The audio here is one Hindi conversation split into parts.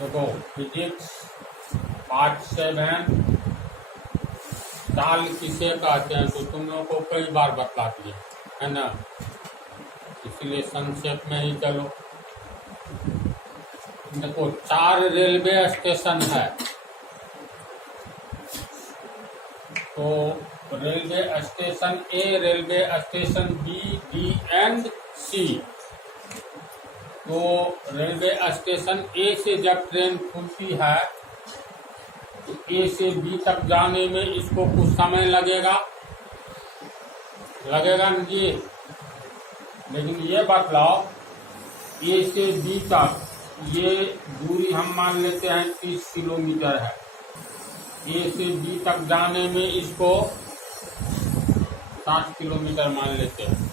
देखो फिजिक्स पार्ट 7 चाल किसे कहते हैं तो तुम लोग को कई बार बता दिए है ना, इसलिए संक्षेप में ही चलो। देखो 4 रेलवे स्टेशन है, तो railway station A, railway station B, D and C. तो रेलवे स्टेशन ए से जब ट्रेन खुलती है तो ए से बी तक जाने में इसको कुछ समय लगेगा न जी। लेकिन ये बतलाओ ए से बी तक ये दूरी हम मान लेते हैं 30 किलोमीटर है। ए से बी तक जाने में इसको 60 किलोमीटर मान लेते हैं।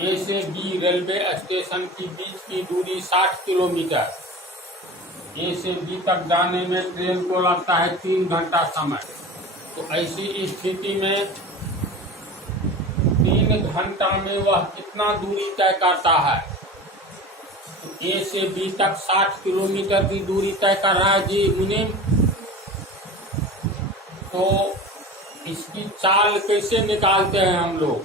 ए से बी रेलवे स्टेशन के बीच की दूरी 60 किलोमीटर। ए से बी तक जाने में ट्रेन को लगता है 3 घंटा समय। तो ऐसी स्थिति में 3 घंटा में वह कितना दूरी तय करता है? तो ए से बी तक 60 किलोमीटर की दूरी तय कर रहा है जी मुनीम। तो इसकी चाल कैसे निकालते हैं हम लोग?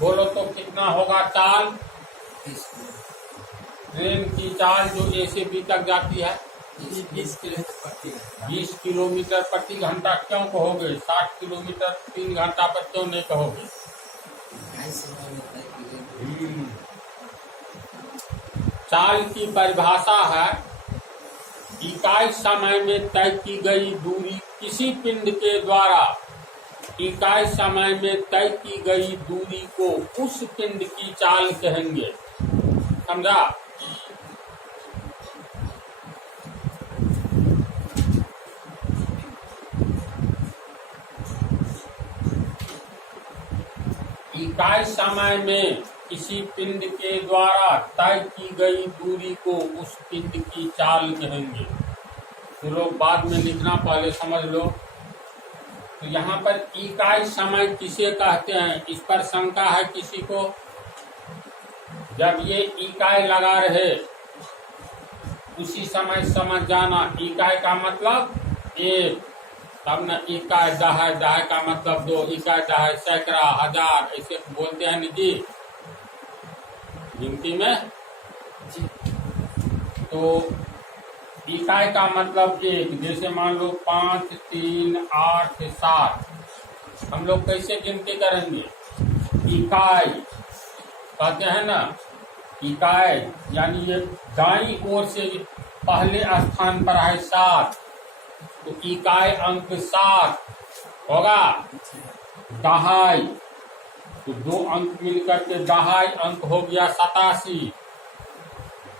बोलो तो कितना होगा चाल? ट्रेन की चाल जो ए से बी तक जाती है 20 किलोमीटर प्रति घंटा। क्यों कहोगे 60 किलोमीटर 3 घंटा पर क्यों नहीं कहोगे? चाल की परिभाषा है इकाई समय में तय की गई दूरी किसी पिंड के द्वारा इकाई समय में तय की गई दूरी को उस पिंड की चाल कहेंगे। समझा? इकाई समय में किसी पिंड के द्वारा तय की गई दूरी को उस पिंड की चाल कहेंगे। तो लोग बाद में लिखना, पहले समझ लो। तो यहाँ पर इकाई समय किसे कहते हैं, इस पर शंका है किसी को? जब ये इकाई लगा रहे उसी समय समझ जाना इकाई का मतलब 1, तब न इकाई दहाई, दहाई का मतलब 2, इकाई दहाई सैकड़ा, हजार, ऐसे बोलते हैं न जी गिनती में। तो इकाई का मतलब 1, जैसे मान लो 5, 3, 8, 7। हम लोग कैसे गिनती करेंगे? इकाई कहते हैं ना, इकाई यानी ये दाईं ओर से पहले स्थान पर है 7, तो इकाई अंक 7 होगा। दहाई तो 2 अंक मिलकर के दहाई अंक हो गया 87,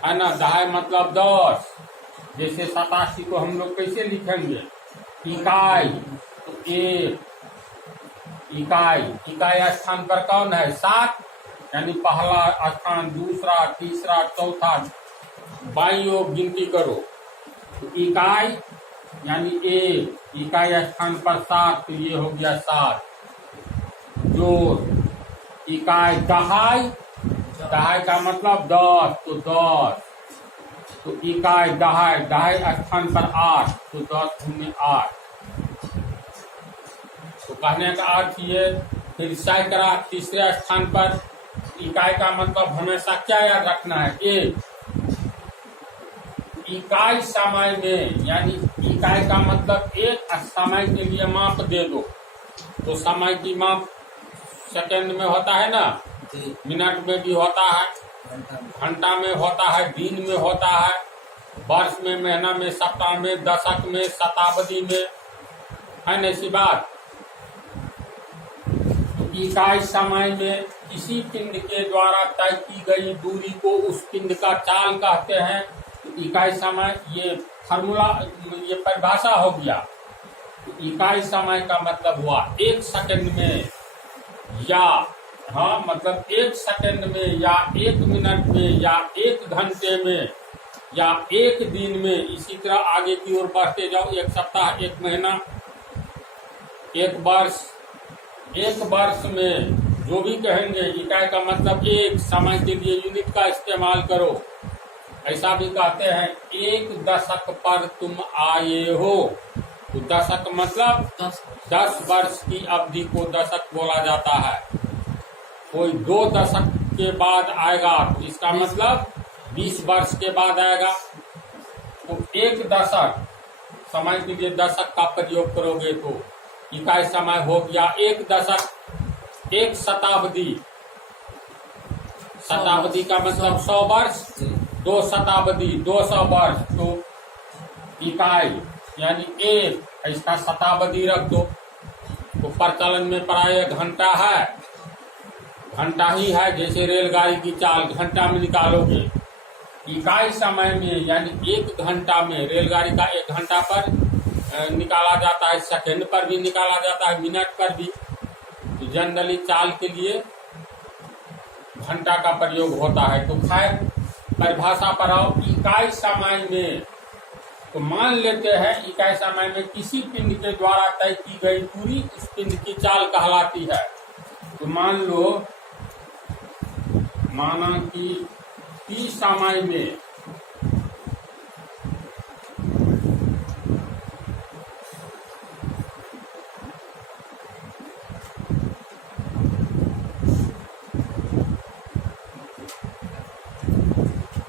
है ना। दहाई मतलब 10। जैसे 87 को हम लोग कैसे लिखेंगे? इकाई तो 1, इकाई स्थान पर कौन है? 7, यानी पहला स्थान, दूसरा, तीसरा, चौथा, बाईं ओर गिनती करो। तो इकाई यानी 1, इकाई स्थान पर 7, तो ये हो गया 7। जोड़ इकाई दहाई, दहाई का मतलब 10, तो 10। तो इकाई दहाई, दहाई स्थान पर 8, तो 10 गुने 8। तो कहने का अर्थ ये। फिर सैकड़ा तीसरे स्थान पर, इकाई का मतलब हमेशा क्या याद रखना है? 1। इकाई समय में, यानी इकाई का मतलब 1 समय के लिए माप दे दो। तो समय की माप सेकंड में होता है ना, मिनट में भी होता है, घंटा में होता है, दिन में होता है, वर्ष में, महीना में, सप्ताह में, दशक में, शताब्दी में, है ना ऐसी बात। तो इकाई समय में किसी पिंड के द्वारा तय की गई दूरी को उस पिंड का चाल कहते हैं। तो इकाई समय ये फार्मूला, ये परिभाषा हो गया। तो इकाई समय का मतलब हुआ 1 सेकंड में, या हाँ मतलब 1 सेकंड में, या 1 मिनट में, या 1 घंटे में, या 1 दिन में। इसी तरह आगे की ओर बढ़ते जाओ। 1 सप्ताह, 1 महीना, 1 वर्ष, 1 वर्ष में जो भी कहेंगे। इकाई का मतलब 1, समय के लिए यूनिट का इस्तेमाल करो। ऐसा भी कहते हैं, एक दशक पर तुम आए हो। तो दशक मतलब 10 वर्ष की अवधि को दशक बोला जाता है। कोई 2 दशक के बाद आएगा तो इसका मतलब 20 वर्ष के बाद आएगा। तो एक दशक समय के लिए दशक का प्रयोग करोगे तो इकाई समय हो गया एक दशक। एक शताब्दी, शताब्दी का मतलब 100 वर्ष। 2 शताब्दी 200 वर्ष, तो इकाई यानी एक, इसका शताब्दी रख दो। तो प्रचलन में प्राय घंटा है, घंटा ही है। जैसे रेलगाड़ी की चाल घंटा में निकालोगे, इकाई समय में यानी 1 घंटा में रेलगाड़ी का 1 घंटा पर निकाला जाता है, सेकंड पर भी निकाला जाता है, मिनट पर भी। तो जनरली चाल के लिए घंटा का प्रयोग होता है। तो खैर परिभाषा पर आओ। इकाई समय में, तो मान लेते हैं इकाई समय में किसी पिंड के द्वारा तय की गई दूरी उस पिंड की चाल कहलाती है। तो मान लो, माना कि t समय में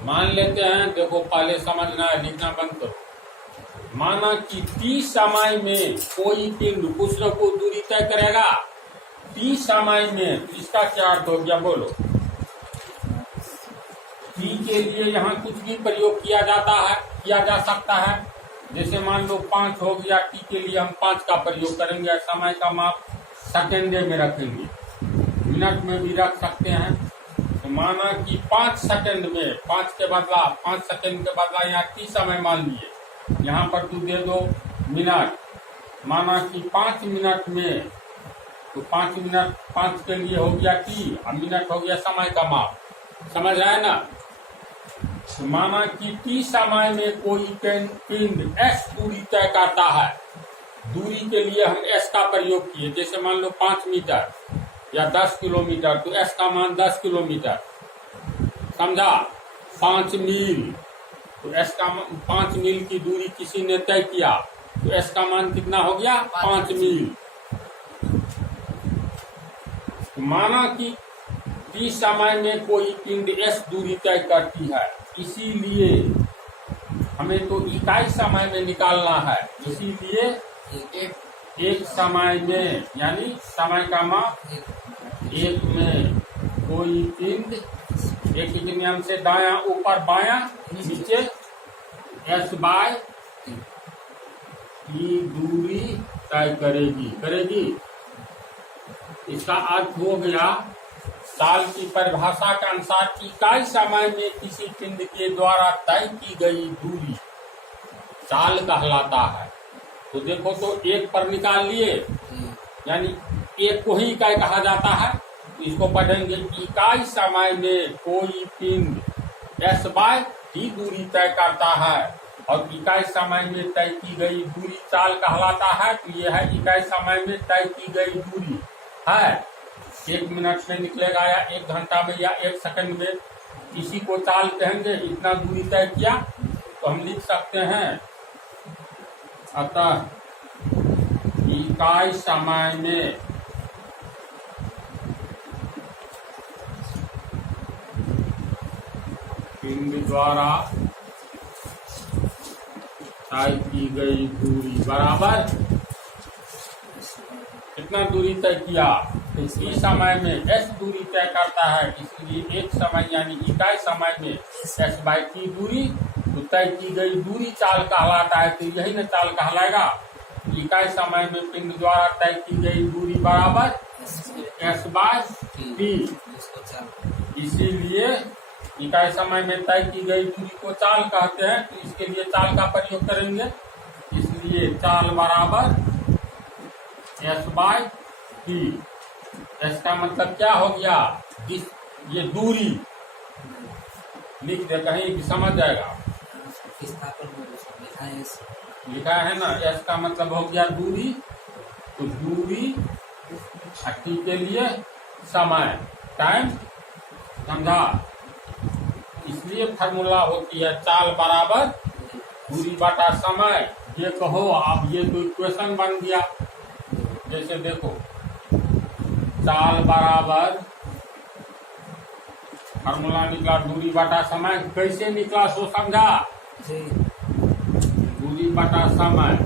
मान लेते हैं, देखो पहले समझना है, लिखना बंद करो। माना कि t समय में कोई पिंड कुछ न कुछ दूरी तय करेगा। t समय में, इसका क्या अर्थ हो गया बोलो? t के लिए यहाँ कुछ भी प्रयोग किया जाता है, किया जा सकता है। जैसे मान लो 5 हो गया, t के लिए हम 5 का प्रयोग करेंगे। समय का माप सेकेंडे में रखेंगे, मिनट में भी रख सकते हैं। तो माना कि 5 सेकंड में, 5 के बदला 5 सेकंड के बदला यहाँ t समय मान लिए, यहाँ पर तू दे दो मिनट। माना कि 5 मिनट में, तो 5 मिनट 5 के लिए हो गया t और मिनट हो गया समय का माप। समझ आए ना? तो माना कि t समय में कोई पिंड s दूरी तय करता है। दूरी के लिए हम s का प्रयोग किए। जैसे मान लो 5 मीटर या 10 किलोमीटर, तो s का मान 10 किलोमीटर। समझा? 5 मील, तो s का 5 मील की दूरी किसी ने तय किया, तो s का मान कितना हो गया? 5 मील। तो माना कि t समय में कोई पिंड s दूरी तय करती है, इसीलिए हमें तो इकाई समय में निकालना है। इसीलिए एक समय में यानी समय का माप 1 में कोई पिंड एक ही नियम से दायां ऊपर बायां नीचे s बाय की दूरी तय करेगी। इसका अर्थ हो गया, साल की परिभाषा के अनुसार इकाई समय में किसी पिंड के द्वारा तय की गई दूरी साल कहलाता है। तो देखो, तो 1 पर निकाल लिए, यानी 1 को ही इकाई कहा जाता है। तो इसको पढ़ेंगे, इकाई समय में कोई पिंड s बाय t दूरी तय करता है और इकाई समय में तय की गई दूरी चाल कहलाता है। तो यह है इकाई समय में तय की गई दूरी है। 1 मिनट में निकलेगा या 1 घंटा में या 1 सेकंड में, इसी को चाल कहेंगे। इतना दूरी तय किया तो हम लिख सकते हैं, अतः इकाई समय में पिंड द्वारा तय की गई दूरी बराबर कितना दूरी तय किया? तो इस समय में s दूरी तय करता है, इसलिए एक समय यानी इकाई समय में s बाई की दूरी, तो तय की गई दूरी चाल कहलाता है। तो यही न चाल कहलाएगा। इकाई समय में पिंड द्वारा तय की गई दूरी बराबर s बाय t। इसीलिए इकाई समय में तय की गई दूरी को चाल कहते हैं। तो इसके लिए चाल का प्रयोग करेंगे। इसलिए चाल बराबर s बाय t। s का मतलब क्या हो गया? ये दूरी लिख दे कहीं भी समझ जाएगा। लिखा है ना, s का मतलब हो गया दूरी। तो दूरी t के लिए समय, टाइम। समझा? इसलिए फार्मूला होती है चाल बराबर दूरी बटा समय। ये कहो अब ये तो इक्वेशन बन गया। जैसे देखो चाल बराबर फार्मूला निकला दूरी बटा समय। कैसे निकला सो समझा? दूरी बटा समय।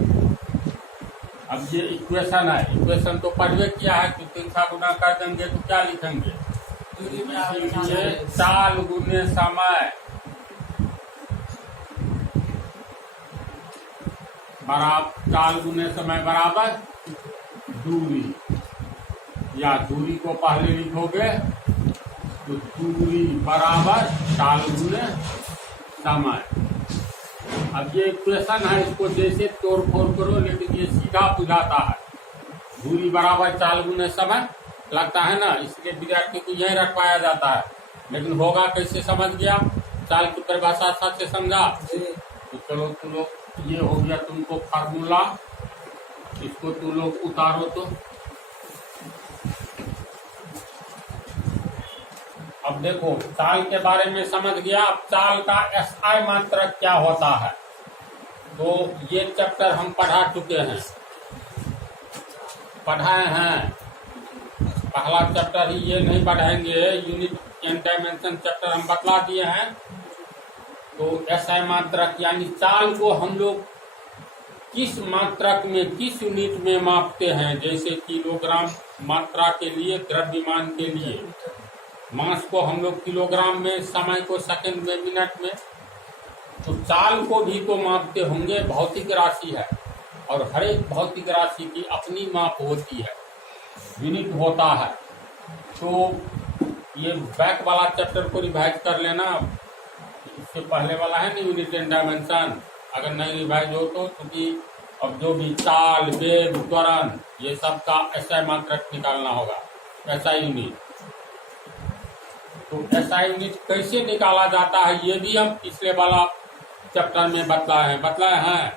अब ये इक्वेशन है, इक्वेशन तो पढ़वे किया है कि 3 से गुना कर देंगे तो क्या लिखेंगे? ये चाल गुने समय बराबर चाल गुने समय बराबर दूरी, या दूरी को पहले लिखोगे तो दूरी बराबर चाल गुने समय। अब ये इक्वेशन है, इसको जैसे तोड़ फोड़ करो लेकिन ये सीधा बुझाता है। दूरी बराबर चाल गुने समय लगता है ना, इसलिए विद्यार्थी को यही रखवाया जाता है। लेकिन होगा कैसे समझ गया? चाल की परिभाषा साथ से समझा तो चलो तुम लोग, ये हो गया तुमको फार्मूला। इसको तुम लोग उतारो तो अब देखो चाल के बारे में समझ गया। अब चाल का एसआई मात्रक क्या होता है तो ये चैप्टर हम पढ़ा चुके हैं, पढ़ाए हैं। पहला चैप्टर ही ये नहीं पढ़ाएंगे, यूनिट एंड डायमेंशन चैप्टर हम बतला दिए हैं। तो एसआई मात्रक यानी चाल को हम लोग किस मात्रक में, किस यूनिट में मापते हैं। जैसे किलोग्राम मात्रा के लिए, द्रव्यमान के लिए मास को हम लोग किलोग्राम में, समय को सेकंड में, मिनट में। तो चाल को भी तो मापते होंगे, भौतिक राशि है और हर एक भौतिक राशि की अपनी माप होती है, यूनिट होता है। तो ये बैक वाला चैप्टर को रिवाइज कर लेना, इससे पहले वाला है ना यूनिट एंड डायमेंशन। अगर नहीं रिवाइज हो तो क्योंकि अब जो भी चाल, वेग, त्वरण, ये सब का एसआई मात्रक निकालना होगा, एसआई यूनिट। तो एसआई यूनिट कैसे निकाला जाता है ये भी हम पिछले वाला चैप्टर में बतलाए हैं।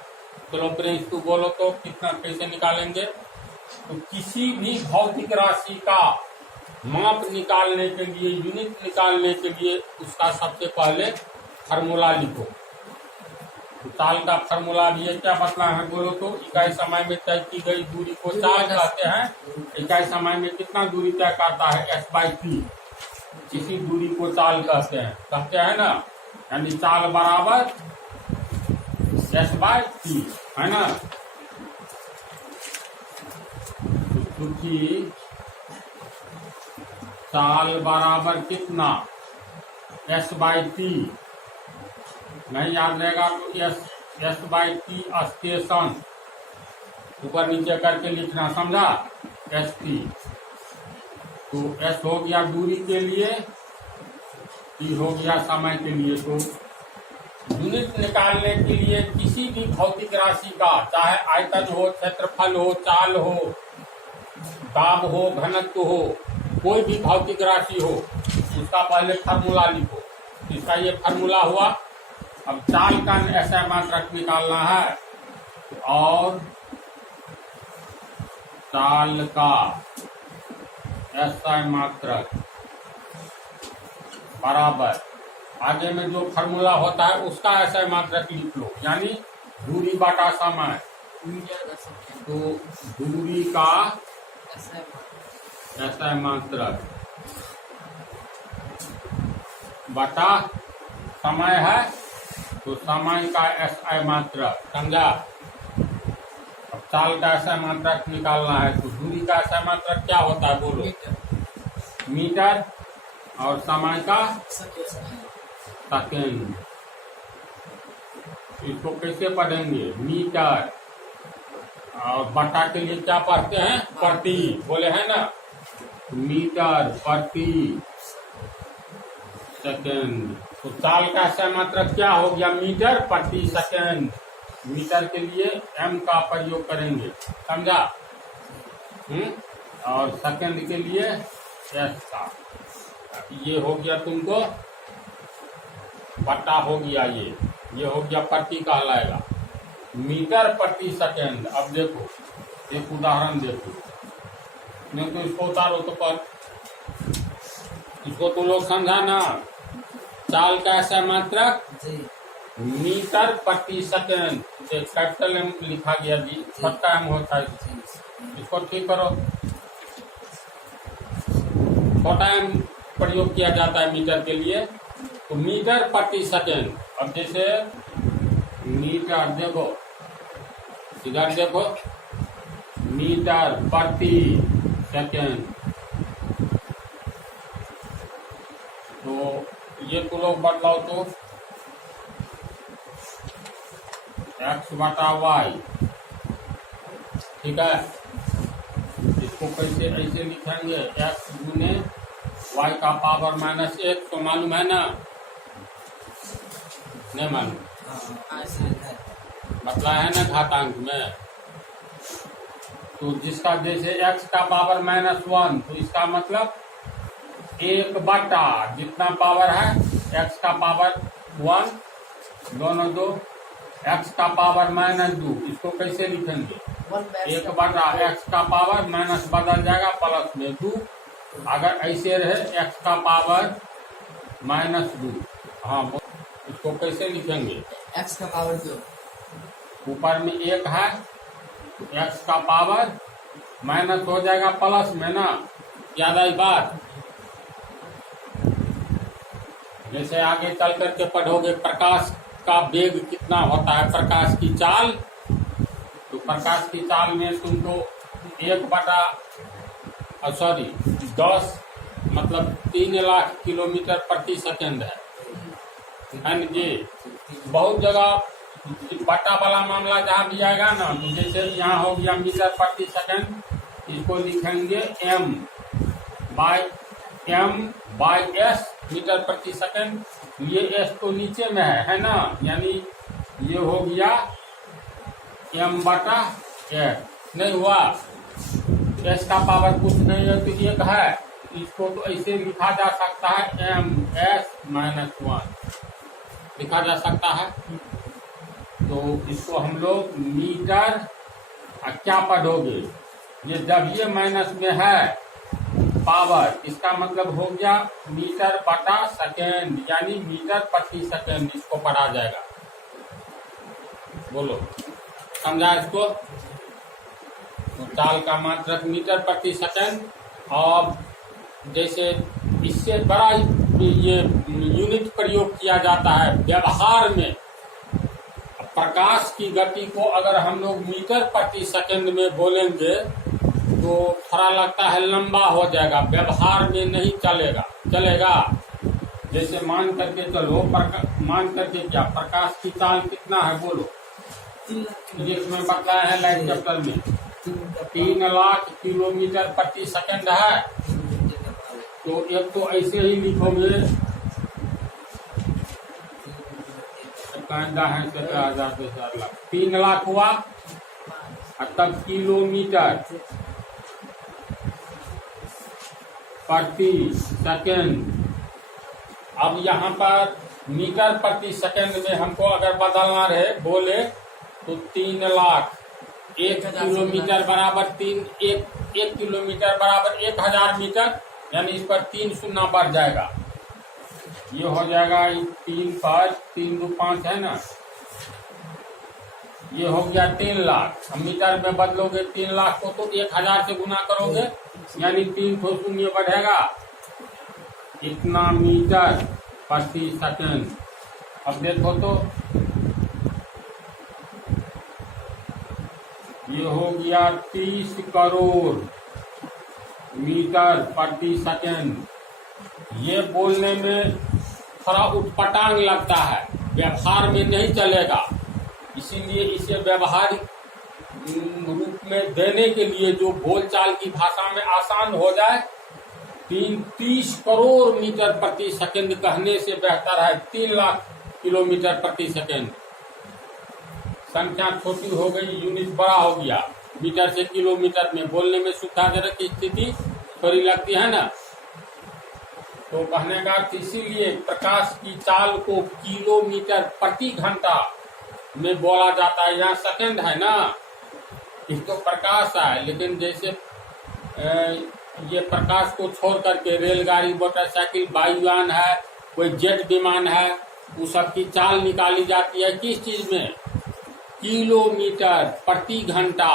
चलो प्रिंस तू बोलो तो कितना कैसे निकालेंगे? तो किसी भी भौतिक राशि का माप निकालने के लिए, यूनिट निकालने के लिए उसका सबसे पहले फार्मूला लिखो। तो चाल का फार्मूला भी है, क्या बतला है बोलो तो? इकाई समय में तय की गई दूरी को चाल कहते हैं। इकाई समय में कितना दूरी तय करता है? S/T। इसी दूरी को चाल कहते हैं ना। यानी चाल बराबर S/T है ना। क्योंकि चाल बराबर कितना? S/T नहीं याद रहेगा तो S/T स्टेशन ऊपर नीचे करके लिखना, समझा? ST। तो S हो गया दूरी के लिए, T हो गया समय के लिए। तो यूनिट निकालने के लिए किसी भी भौतिक राशि का, चाहे आयतन हो, क्षेत्रफल हो, चाल हो, दाब हो, घनत्व हो, कोई भी भौतिक राशि हो, उसका पहले फार्मूला लिखो। इसका ये फार्मूला हुआ। अब चाल का एसआई मात्रक निकालना है और चाल का एसआई मात्रक बराबर आगे में जो फार्मूला होता है उसका एसआई मात्रक लिख लो, यानी दूरी बटा समय। तो दूरी का एसआई मात्रक बटा समय है, तो समय का एसआई मात्रक, समझा? अब चाल का एसआई मात्रक निकालना है तो दूरी का एसआई मात्रक क्या होता है बोलो? मीटर। और समय का सेकेंड। इसको कैसे पढ़ेंगे? मीटर। और बटा के लिए क्या पढ़ते हैं? प्रति। बोले हैं ना, मीटर प्रति सेकेंड। तो चाल का एसआई मात्रक क्या हो गया? मीटर प्रति सेकेंड। मीटर के लिए m का प्रयोग करेंगे, समझा? और सेकेंड के लिए s का। ये हो गया तुमको बटा हो गया, ये हो गया प्रति कहलाएगा, मीटर प्रति सेकेंड। अब देखो एक उदाहरण देखो, नहीं तो इसको उतारो तो पर इसको तुम लोग समझा ना। चाल का ऐसा मात्रक जी मीटर प्रति सेकेंड, कैपिटल एम लिखा गया जी, छोटा एम होता है, जी इसको ठीक करो। छोटा एम प्रयोग किया जाता है मीटर के लिए, तो मीटर प्रति सेकेंड। अब जैसे मीटर देखो, इधर देखो, मीटर प्रति सेकेंड, तो ये को लोग बदलाओ तो x बटा वाई, ठीक है। इसको कैसे ऐसे लिखेंगे, x गुने y का पावर माइनस 1, तो मालूम है ना, नहीं मालूम, हाँ ऐसे लिखा है। बतला है ना घातांक में। तो जिसका जैसे x का पावर -1, तो इसका मतलब 1 बटा जितना पावर है x का पावर 1, दोनों दो, x का पावर -2, इसको कैसे लिखेंगे, 1 बटा x का पावर माइनस बदल जाएगा प्लस में 2, अगर ऐसे रहे x का पावर -2, हाँ इसको कैसे लिखेंगे, x का पावर 2, ऊपर में 1 है, x का पावर माइनस हो जाएगा प्लस में ना, ज्यादा ही बात। जैसे आगे चल करके पढ़ोगे प्रकाश का वेग कितना होता है, प्रकाश की चाल, तो प्रकाश की चाल में तुमको 1 बटा 10 मतलब 3 लाख किलोमीटर प्रति सेकंड है ना जी। बहुत जगह बटा वाला मामला जहाँ भी आएगा ना, तो जैसे यहाँ हो गया मीटर प्रति सेकंड, इसको लिखेंगे m बाई s मीटर प्रति सेकंड। ये s तो नीचे में है ना, यानी ये हो गया m बटा s, नहीं हुआ, s का पावर कुछ नहीं है तो 1 है, इसको तो ऐसे लिखा जा सकता है ms-1 लिखा जा सकता है। तो इसको हम लोग मीटर, क्या पढ़ोगे, ये जब ये माइनस में है पावर, इसका मतलब हो गया मीटर बटा सेकेंड, यानी मीटर प्रति सेकेंड, इसको पढ़ा जाएगा। बोलो, समझा इसको। तो चाल का मात्रक मीटर प्रति सेकेंड, और जैसे इससे बड़ा ये यूनिट प्रयोग किया जाता है व्यवहार में। प्रकाश की गति को अगर हम लोग मीटर प्रति सेकंड में बोलेंगे तो थोड़ा लगता है लंबा हो जाएगा, व्यवहार में नहीं चलेगा। जैसे मान करके चलो, मान करके क्या, प्रकाश की चाल कितना है बोलो, जिसमें बताया है लाइट चैप्टर में 3 लाख किलोमीटर प्रति सेकंड है। तो एक तो ऐसे ही लिखोगे, 3 लाख हुआ, तब किलोमीटर प्रति सेकंड। अब यहाँ पर मीटर प्रति सेकंड में हमको अगर बदलना रहे बोले तो 3 लाख, 1 किलोमीटर बराबर 1 किलोमीटर बराबर 1000 मीटर, यानी इस पर 3 शून्य बढ़ जाएगा, ये हो जाएगा 3 5 3 2 5 है ना, ये हो गया 3 लाख। अब मीटर में बदलोगे 3 लाख को तो 1000 से गुना करोगे, यानी 3 शून्य बढ़ेगा, इतना मीटर प्रति सेकंड। अब देखो तो ये हो गया 30 करोड़ मीटर प्रति सेकंड। ये बोलने में थोड़ा उटपटांग लगता है, व्यवहार में नहीं चलेगा, इसीलिए इसे व्यवहारिक रूप में देने के लिए जो बोलचाल की भाषा में आसान हो जाए, 30 करोड़ मीटर प्रति सेकंड कहने से बेहतर है 3 लाख किलोमीटर प्रति सेकंड। संख्या छोटी हो गई, यूनिट बड़ा हो गया, मीटर से किलोमीटर में बोलने में सुविधाजनक स्थिति थोड़ी लगती है ना। तो कहने का इसीलिए प्रकाश की चाल को किलोमीटर प्रति घंटा में बोला जाता है, यहाँ सेकंड है ना, इस तो प्रकाश है। लेकिन जैसे ये प्रकाश को छोड़ करके रेलगाड़ी, मोटरसाइकिल, वायुयान है, कोई जेट विमान है, वो सब की चाल निकाली जाती है किस चीज में? किलोमीटर प्रति घंटा।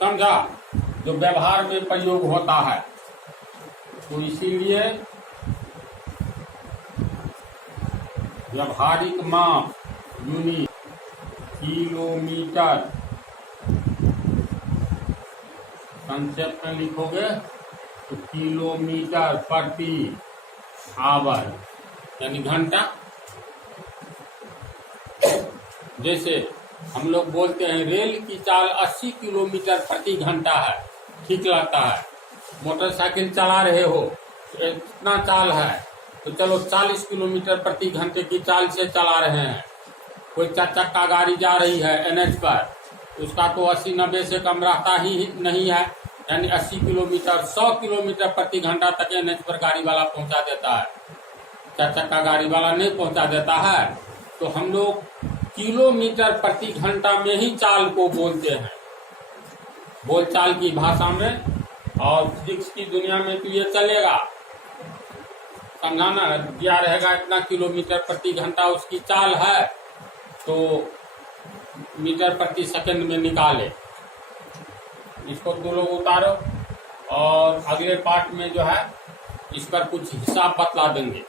समझा? जो व्यवहार में प्रयोग होता है। तो इसीलिए व्यवहारिक माप यूनिट किलोमीटर, संक्षेप में लिखोगे तो किलोमीटर प्रति आवर यानी घंटा। जैसे हम लोग बोलते हैं रेल की चाल 80 किलोमीटर प्रति घंटा है, ठीक लगता है। मोटरसाइकिल चला रहे हो, इतना चाल है तो चलो 40 किलोमीटर प्रति घंटे की चाल से चला रहे हैं। कोई 4 चक्का गाड़ी जा रही है एनएच पर, उसका तो 80-90 से कम रहता ही नहीं है, यानी 80 किलोमीटर 100 किलोमीटर प्रति घंटा तक एनएच पर गाड़ी वाला पहुंचा देता है। 4 चक्का गाड़ी वाला नहीं पहुंचा देता है। तो हम लोग किलोमीटर प्रति घंटा में ही चाल को बोलते हैं, बोलचाल की भाषा में। और फिजिक्स की दुनिया में तो ये चलेगा, समझाना दिया रहेगा इतना किलोमीटर प्रति घंटा उसकी चाल है, तो मीटर प्रति सेकंड में निकाले। इसको 2 लोग उतारो और अगले पार्ट में जो है इस पर कुछ हिसाब बतला देंगे।